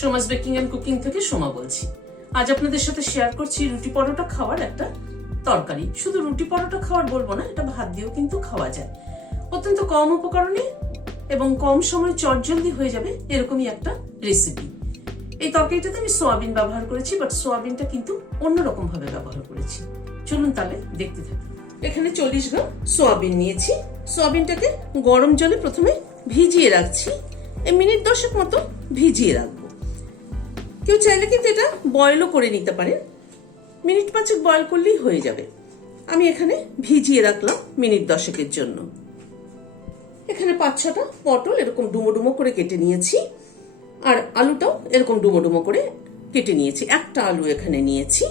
Soma's baking and cooking থেকে সোমা বলছি। আজ আপনাদের সাথে শেয়ার করছি রুটি পরোটা খাওয়ার একটা তরকারি। শুধু রুটি পরোটা খাওয়ার বলবো না, এটা ভাত দিয়েও কিন্তু খাওয়া যায়। অত্যন্ত কম উপকরণে এবং কম সময়ে চটজলদি হয়ে যাবে এরকমই একটা রেসিপি। এই তরকারিটাতে আমি সোয়াবিন ব্যবহার করেছি, বাট সোয়াবিনটা কিন্তু অন্যরকম ভাবে ব্যবহার করেছি। চলুন তাহলে দেখতে থাকি। এখানে 40 গ্রাম সোয়াবিন নিয়েছি। সোয়াবিনটাকে গরম জলে প্রথমে ভিজিয়ে রাখছি। এই মিনিট 10 মতো ভিজিয়ে রাখবো। কেউ চাইলে কিন্তু এটা বয়েলও করে নিতে পারেন। মিনিট 5 বয়েল করলেই হয়ে যাবে। আমি এখানে ভিজিয়ে রাখলাম মিনিট 10 জন্য। এখানে 5-6টা পটল এরকম ডুমো ডুমো করে কেটে নিয়েছি, আর আলুটাও এরকম ডুমো ডুমো করে কেটে নিয়েছি। একটা আলু এখানে নিয়েছি।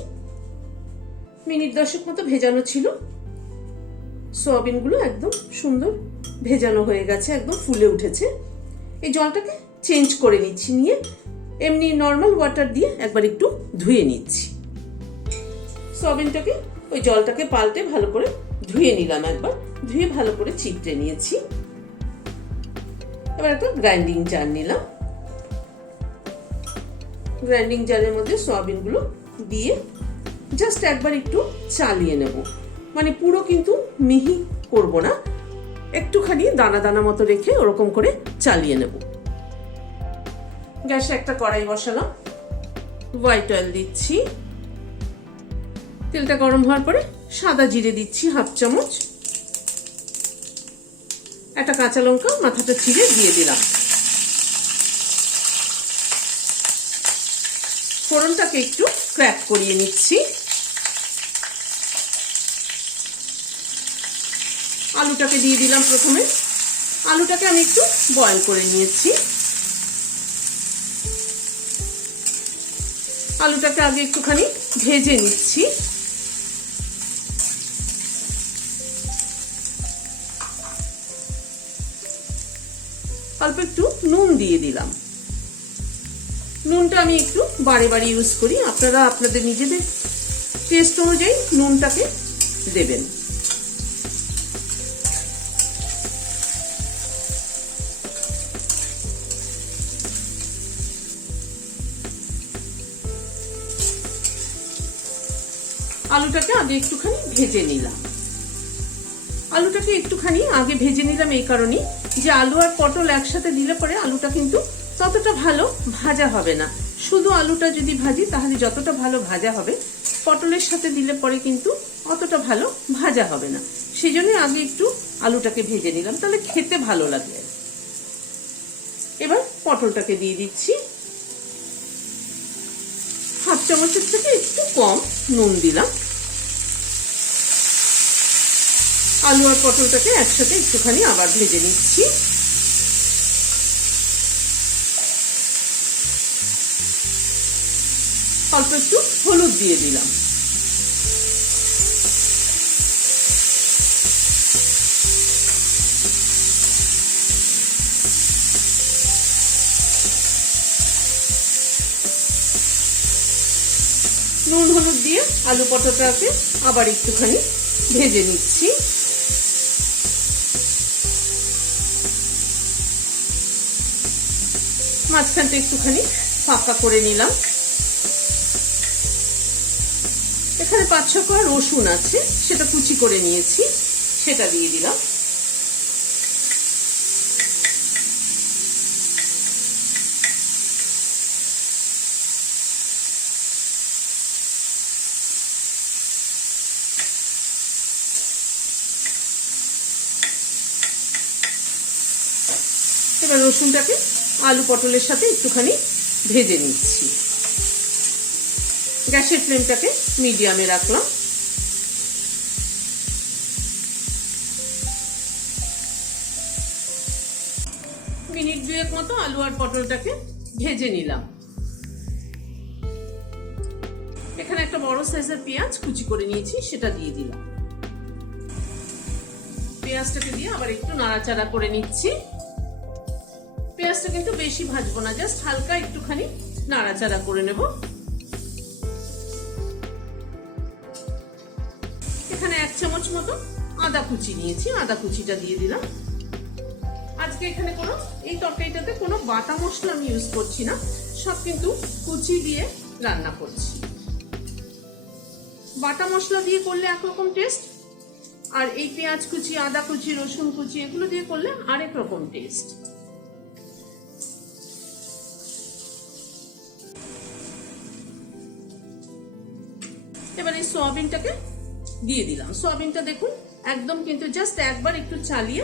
মিনিট 10 মতো ভেজানো ছিল। সোয়াবিনগুলো একদম সুন্দর ভেজানো হয়ে গেছে, একদম ফুলে উঠেছে। এই জলটাকে চেঞ্জ করে নিচ্ছি, নিয়ে এমনি নর্মাল ওয়াটার দিয়ে একবার একটু ধুয়ে নিচ্ছি। সোয়াবিনটাকে ওই জলটাকে পাল্টে ভালো করে ধুয়ে নিলাম। একবার ধুয়ে ভালো করে চিপড়ে নিয়েছি। এবার একটা গ্রাইন্ডিং জার নিলাম। গ্রাইন্ডিং জারের মধ্যে সোয়াবিনগুলো দিয়ে জাস্ট একবার একটু চালিয়ে নেব। মানে পুরো কিন্তু মিহি করব না, একটুখানি দানা দানা মতো রেখে ওরকম করে চালিয়ে নেব। গ্যাসে একটা কড়াই বসালাম, হোয়াইট অয়েল দিচ্ছি। তেলটা গরম হওয়ার পরে সাদা জিরে দিচ্ছি হাফ চামচ। একটা কাঁচা লঙ্কা মাথাটা চিড়ে দিয়ে দিলাম। ফোড়নটাকে একটু ক্র্যাক করিয়ে নিচ্ছি। আলুটাকে দিয়ে দিলাম প্রথমে। আলুটাকে আমি একটু বয়েল করে নিয়েছি। আলুটাকে আগে একটুখানি ভেজে নিচ্ছি। অল্প একটু নুন দিয়ে দিলাম। নুনটা আমি একটু বারে বারে ইউজ করি, আপনারা আপনাদের নিজেদের টেস্ট অনুযায়ী নুনটাকে দেবেন। আলুটাকে আগে একটুখানি ভেজে নিলাম। আলুটাকে একটুখানি আগে ভেজে নিলাম এই কারণে যে আলু আর পটল একসাথে দিলে পরে আলুটা কিন্তু ততটা ভালো ভাজা হবে না। শুধু আলুটা যদি ভাজি তাহলে যতটা ভালো ভাজা হবে, পটলের সাথে দিলে পরে কিন্তু অতটা ভালো ভাজা হবে না। সেই জন্য আগে একটু আলুটাকে ভেজে নিলাম, তাহলে খেতে ভালো লাগবে। এবার পটলটাকে দিয়ে দিচ্ছি। হাফ চামচের থেকে একটু কম নুন দিলাম। আলু আর পটলটাকে একসাথে একটুখানি আবার ভেজে নিচ্ছি। অল্প একটু হলুদ দিয়ে দিলাম। নুন হলুদ দিয়ে আলু পটলটাকে আবার একটুখানি ভেজে নিচ্ছি। মাঝখানটা একটুখানি ফাঁকা করে নিলাম। এখানে 5-6 কোয়া রসুন আছে, সেটা কুচি করে নিয়েছি, সেটা দিয়ে দিলাম। এবার রসুনটাকে আলু পটলের সাথে একটুখানি ভেজে নিচ্ছি। গ্যাসের ফ্লেমটাকে মিডিয়ামে রাখলাম। মিনিট 2 মতো আলু আর পটলটাকে ভেজে নিলাম। এখানে একটা বড় সাইজের পেঁয়াজ কুচি করে নিয়েছি, সেটা দিয়ে দিলাম। পেঁয়াজটাকে দিয়ে আবার একটু নাড়াচাড়া করে নিচ্ছি। পেঁয়াজটা কিন্তু বেশি ভাজবো না, জাস্ট হালকা একটুখানি নাড়াচাড়া করে নেব। এখানে 1 চামচ মতো আদা কুচি নিয়েছি, আদা কুচিটা দিয়ে দিলাম। আজকে এখানে কোনো এই তরকারিটাতে কোনো বাটা মশলা আমি ইউজ করছি না, সব কিন্তু কুচি দিয়ে রান্না করছি। বাটা মশলা দিয়ে করলে একরকম টেস্ট, আর এই পেঁয়াজ কুচি, আদা কুচি, রসুন কুচি এগুলো দিয়ে করলে আরেক রকম টেস্ট। এবার এই সয়াবিনটাকে দিয়ে দিলাম। সয়াবিনটা দেখুন একদম কিন্তু জাস্ট একবার একটু চালিয়ে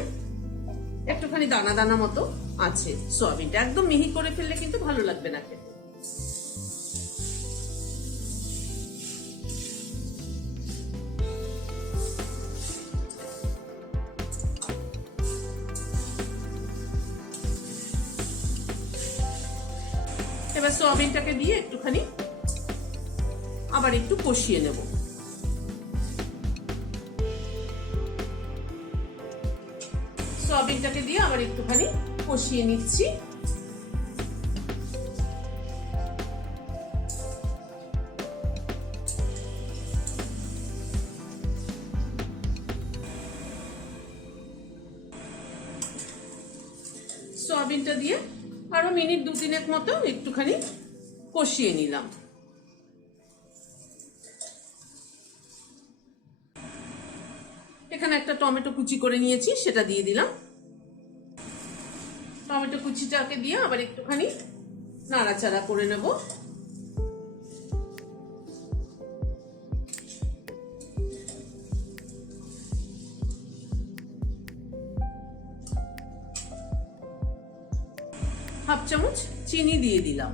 একটুখানি দানা দানা মতো আছে সয়াবিনটা, একদম মিহি করে ফেললে কিন্তু ভালো লাগবে না খেতে। এবার সয়াবিনটাকে দিয়ে একটুখানি আবার একটু কষিয়ে নেব। সয়াবিনটাকে দিয়ে আবার একটুখানি কষিয়ে নিচ্ছি। সয়াবিনটা দিয়ে আরো মিনিট 2-3 মতো একটুখানি কষিয়ে নিলাম। এখানে একটা টমেটো কুচি করে নিয়েছি, সেটা দিয়ে দিলাম। টমেটো কুচিটাকে দিয়ে আবার একটুখানি নাড়াচাড়া করে নেব। হাফ চামচ চিনি দিয়ে দিলাম।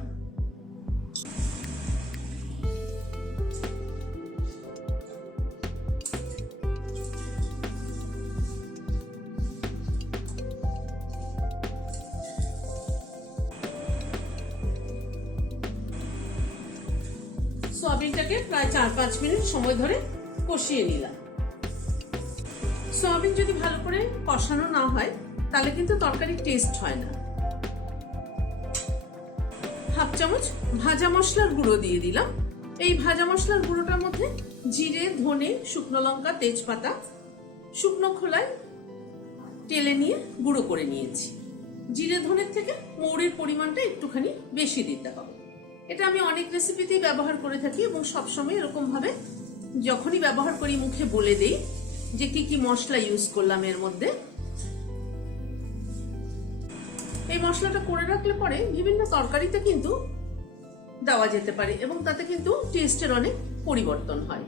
সয়াবিনটাকে প্রায় 4-5 মিনিট সময় ধরে কষিয়ে নিলাম। সয়াবিন যদি ভালো করে কষানো না হয় তাহলে কিন্তু তরকারির টেস্ট হয় না। হাফ চামচ ভাজা মশলার গুঁড়ো দিয়ে দিলাম। এই ভাজা মশলার গুঁড়োটার মধ্যে জিরে, ধনে, শুকনো লঙ্কা, তেজপাতা শুকনো খোলায় টেলে নিয়ে গুঁড়ো করে নিয়েছি। জিরে ধনের থেকে মৌরির পরিমাণটা একটুখানি বেশি দিতে হবে। এটা আমি অনেক রেসিপিতেই ব্যবহার করে থাকি এবং সবসময় এরকম ভাবে যখনই ব্যবহার করি মুখে বলে দেই যে কি কি মশলা ইউজ করলাম এর মধ্যে। এই মশলাটা করে রাখলে পরে বিভিন্ন তরকারিতে কিন্তু দেওয়া যেতে পারে এবং তাতে কিন্তু টেস্টের অনেক পরিবর্তন হয়।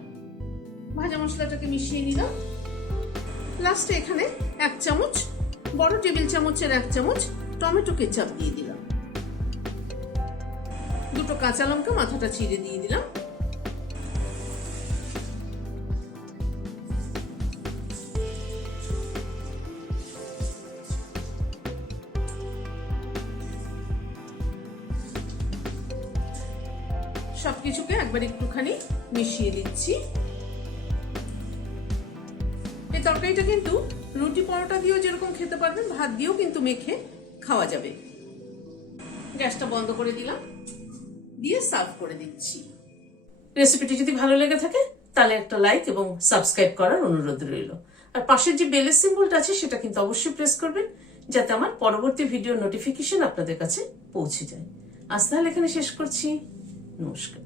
ভাজা মশলাটাকে মিশিয়ে নিলাম। লাস্টে এখানে 1 চামচ, বড় টেবিল চামচের 1 চামচ টমেটো কেচাপ দিয়ে দিলাম। 2টো কাঁচা লঙ্কা মাথাটা ছিঁড়ে দিয়ে দিলাম। সবকিছুকে একবার একটুখানি মিশিয়ে দিচ্ছি। এই তরকারিটা কিন্তু রুটি পরোটা দিয়েও যেরকম খেতে পারবেন, ভাত দিয়েও কিন্তু মেখে খাওয়া যাবে। গ্যাসটা বন্ধ করে দিলাম, দিয়ে সার্ভ করে দিচ্ছি। রেসিপিটি যদি ভালো লেগে থাকে তাহলে একটা লাইক এবং সাবস্ক্রাইব করার অনুরোধ রইল। আর পাশের যে বেলের সিম্বলটা আছে সেটা কিন্তু অবশ্যই প্রেস করবেন যাতে আমার পরবর্তী ভিডিও নোটিফিকেশন আপনাদের কাছে পৌঁছে যায়। আজ তাহলে এখানে শেষ করছি। নমস্কার।